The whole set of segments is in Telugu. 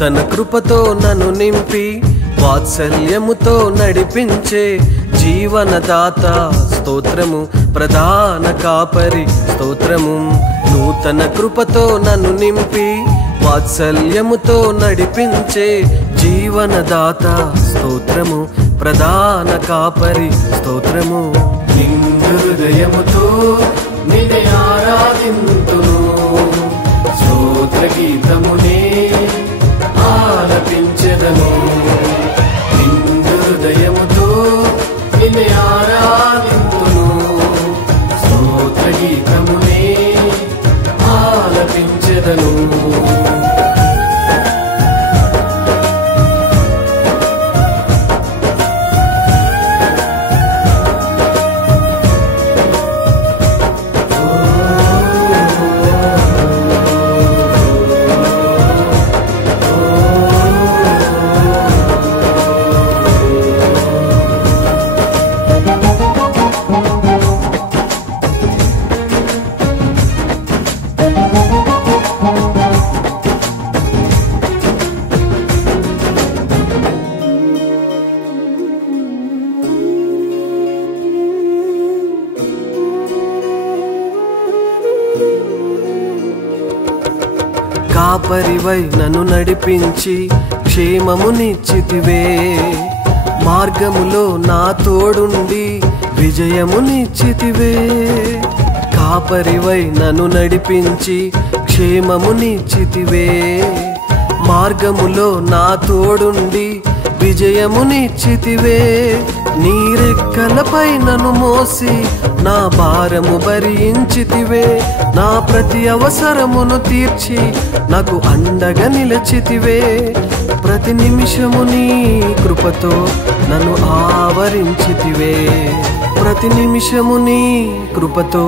తన కృపతో నన్ను నింపి వాత్సల్యముతో నడిపించే జీవనదాత స్తోత్రము, ప్రధాన కాపరి స్తోత్రము. నూతన కృపతో నన్ను నింపి వాత్సల్యముతో నడిపించే జీవనదాత స్తోత్రము, ప్రధాన కాపరి స్తోత్రము. నిండు హృదయముతో నిన్నే ఆరాధింతును, స్తోత్ర గీతమునే ఆలపించెదను. నిండు హృదయముతో నిన్నే ఆరాధింతును, స్తోత్ర గీతమునే ఆలపించెదను. కాపరివై నన్ను నడిపించి క్షేమమునిచ్చితివే, మార్గములో నా తోడుండి విజయమునిచ్చితివే. కాపరివై నన్ను నడిపించి క్షేమమునిచ్చితివే, మార్గములో నా తోడుండి విజయమునిచ్చితివే. నీ రెక్కలపై నన్ను మోసి నా భారము భరించితివే, నా ప్రతి అవసరమును తీర్చి నాకు అండగా నిలచితివే. ప్రతి నిమిషము నీ కృపతో నన్ను ఆవరించితివే, ప్రతి నిమిషము నీ కృపతో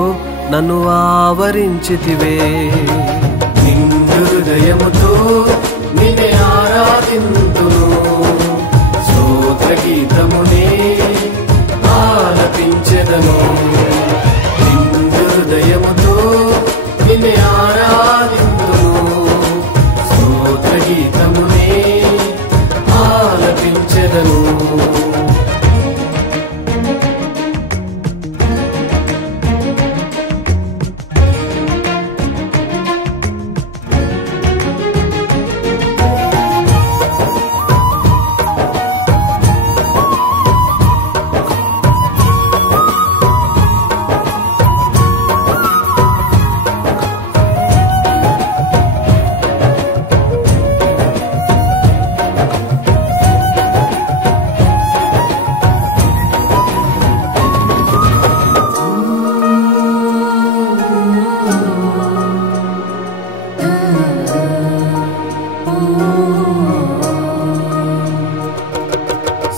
నన్ను ఆవరించితివే. నిండు హృదయముతో నిన్నే ఆరాధింతును, స్తోత్ర గీతమునే ఆలపించెదను. నిండు హృదయముతో నిన్నే ఆరాధింతును, స్తోత్ర గీతమునే ఆలపించెదను.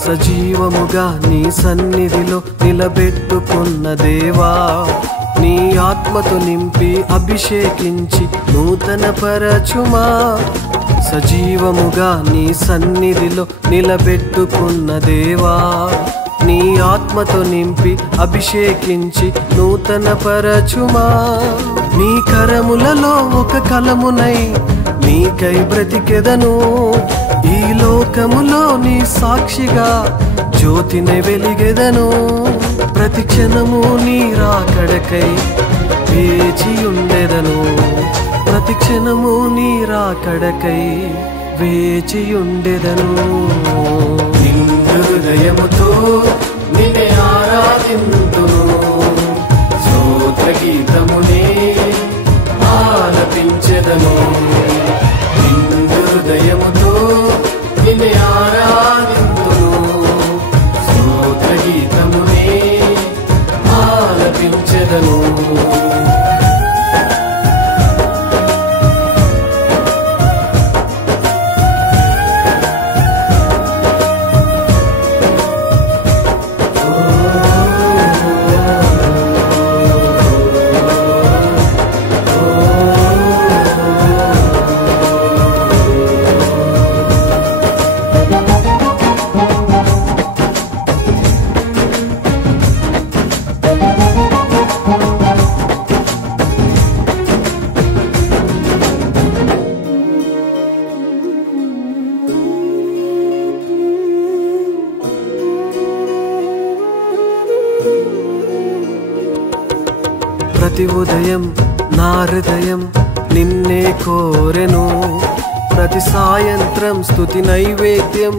సజీవముగా నీ సన్నిధిలో నిలబెట్టుకున్న దేవా, నీ ఆత్మతో నింపి అభిషేకించి నూతన పరచుమా. సజీవముగా నీ సన్నిధిలో నిలబెట్టుకున్న దేవా, నీ ఆత్మతో నింపి అభిషేకించి నూతన పరచుమా. నీ కరములలో ఒక కలమునై నీకై బ్రతికెదను, ఈ లోకములో నీ సాక్షిగా జ్యోతిని వెలిగెదను. ప్రతి క్షణము నీ రాకడకై వేచియుండెదను, ప్రతి క్షణము నీ రాకడకై వేచియుండెదను. నిండు హృదయముతో నిన్నే ఆరాధింతును, స్తోత్ర గీతమునే ఆలపించెదను. నిండు హృదయముతో నిన్నే ఆరాధింతును, స్తోత్ర గీతమునే ఆలపించెదను. ప్రతి ఉదయం నా హృదయం నిన్నే కోరెను, ప్రతి సాయంత్రం స్తుతి నైవేద్యం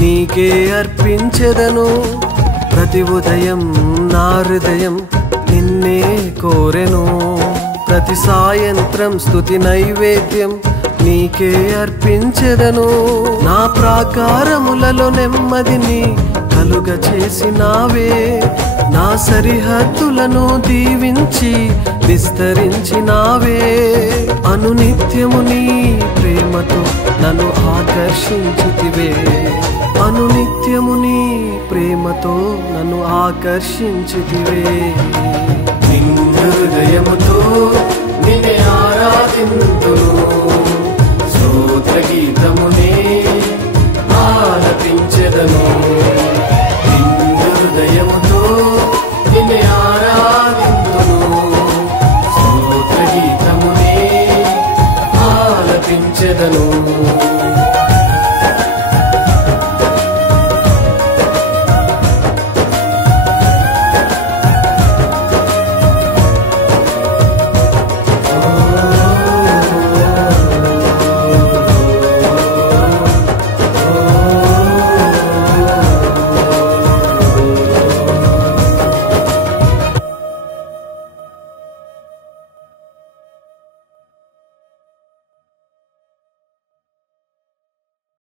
నీకే అర్పించెదను. ప్రతి ఉదయం నా హృదయం నిన్నే కోరెను, ప్రతి సాయంత్రం స్తుతి నైవేద్యం నీకే అర్పించెదను. నా ప్రాకారములలో నెమ్మదిని కలుగ చేసినావే, నా సరిహద్దులను దీవించి విస్తరించినావే. అనునిత్యము నీ ప్రేమతో నన్ను ఆకర్షించితివే, అనునిత్యము నీ ప్రేమతో నన్ను ఆకర్షించితివే. నిన్ను హృదయముతో నిన్నే ఆరాధింతును, స్తోత్ర గీతమునే ఆలపించెదను. నిన్ను హృదయముతో నిన్నే ఆరాధింతును, స్తోత్ర గీతమునే ఆలపించెదను.